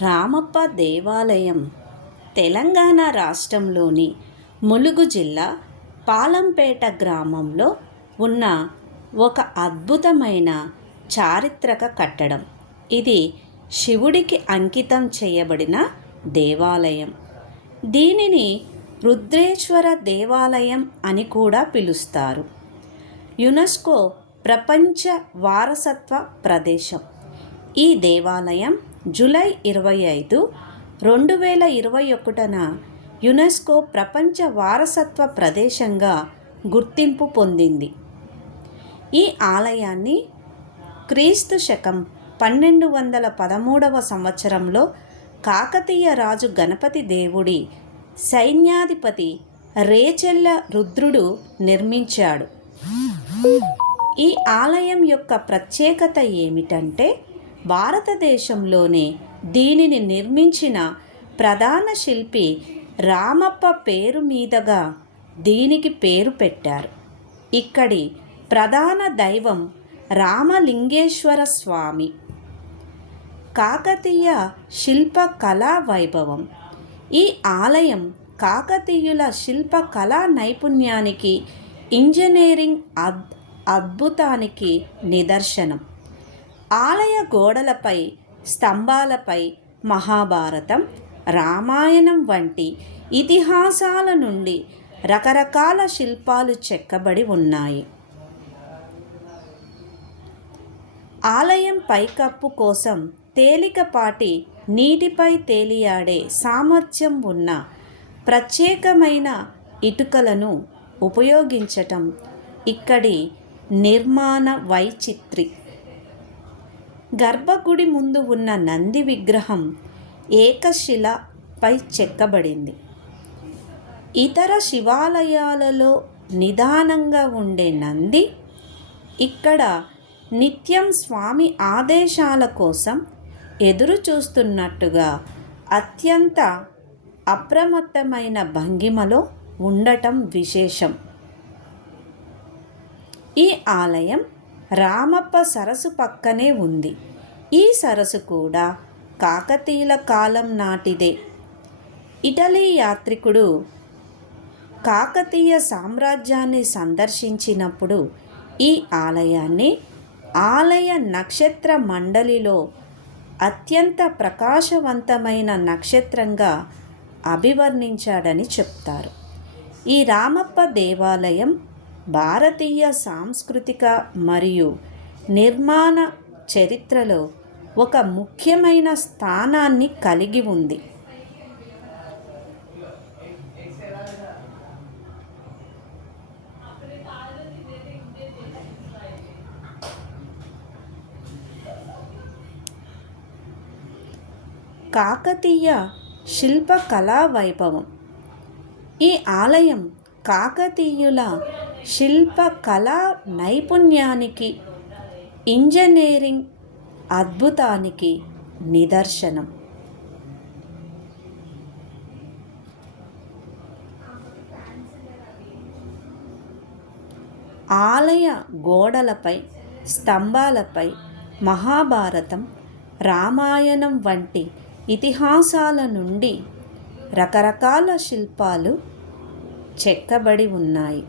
రామప్ప దేవాలయం తెలంగాణ రాష్ట్రంలోని ములుగు జిల్లా పాలంపేట గ్రామంలో ఉన్న ఒక అద్భుతమైన చారిత్రక కట్టడం. ఇది శివుడికి అంకితం చేయబడిన దేవాలయం. దీనిని రుద్రేశ్వర దేవాలయం అని కూడా పిలుస్తారు. యునెస్కో ప్రపంచ వారసత్వ ప్రదేశం. ఈ దేవాలయం జూలై 25, 2021న యునెస్కో ప్రపంచ వారసత్వ ప్రదేశంగా గుర్తింపు పొందింది. ఈ ఆలయాన్ని క్రీస్తు శకం 1213వ సంవత్సరంలో కాకతీయ రాజు గణపతి దేవుడి సైన్యాధిపతి రేచెల్ల రుద్రుడు నిర్మించాడు. ఈ ఆలయం యొక్క ప్రత్యేకత ఏమిటంటే, భారతదేశంలోనే దీనిని నిర్మించిన ప్రధాన శిల్పి రామప్ప పేరు మీదుగా దీనికి పేరు పెట్టారు. ఇక్కడి ప్రధాన దైవం రామలింగేశ్వర స్వామి. కాకతీయ శిల్ప కళా వైభవం. ఈ ఆలయం కాకతీయుల శిల్ప కళా నైపుణ్యానికి, ఇంజనీరింగ్ అద్భుతానికి నిదర్శనం. ఆలయ గోడలపై, స్తంభాలపై మహాభారతం, రామాయణం వంటి ఇతిహాసాల నుండి రకరకాల శిల్పాలు చెక్కబడి ఉన్నాయి. ఆలయం పైకప్పు కోసం తేలికపాటి నీటిపై తేలియాడే సామర్థ్యం ఉన్న ప్రత్యేకమైన ఇటుకలను ఉపయోగించటం ఇక్కడి నిర్మాణ వైచిత్రి. గర్భగుడి ముందు ఉన్న నంది విగ్రహం ఏకశిలపై చెక్కబడింది. ఇతర శివాలయాలలో నిదానంగా ఉండే నంది ఇక్కడ నిత్యం స్వామి ఆదేశాల కోసం ఎదురు చూస్తున్నట్టుగా అత్యంత అప్రమత్తమైన భంగిమలో ఉండటం విశేషం. ఈ ఆలయం రామప్ప సరస్సు పక్కనే ఉంది. ఈ సరస్సు కూడా కాకతీయుల కాలం నాటిదే. ఇటలీ యాత్రికుడు కాకతీయ సామ్రాజ్యాన్ని సందర్శించినప్పుడు ఈ ఆలయాన్ని ఆలయ నక్షత్ర మండలిలో అత్యంత ప్రకాశవంతమైన నక్షత్రంగా అభివర్ణించాడని చెప్తారు. ఈ రామప్ప దేవాలయం భారతీయ సాంస్కృతిక మరియు నిర్మాణ చరిత్రలో ఒక ముఖ్యమైన స్థానాన్ని కలిగి ఉంది. కాకతీయ శిల్ప కళా వైభవం. ఈ ఆలయం కాకతీయుల శిల్ప కళా నైపుణ్యానికి, ఇంజనీరింగ్ అద్భుతానికి నిదర్శనం. ఆలయ గోడలపై, స్తంభాలపై మహాభారతం, రామాయణం వంటి ఇతిహాసాల నుండి రకరకాల శిల్పాలు చెక్కబడి ఉన్నాయి.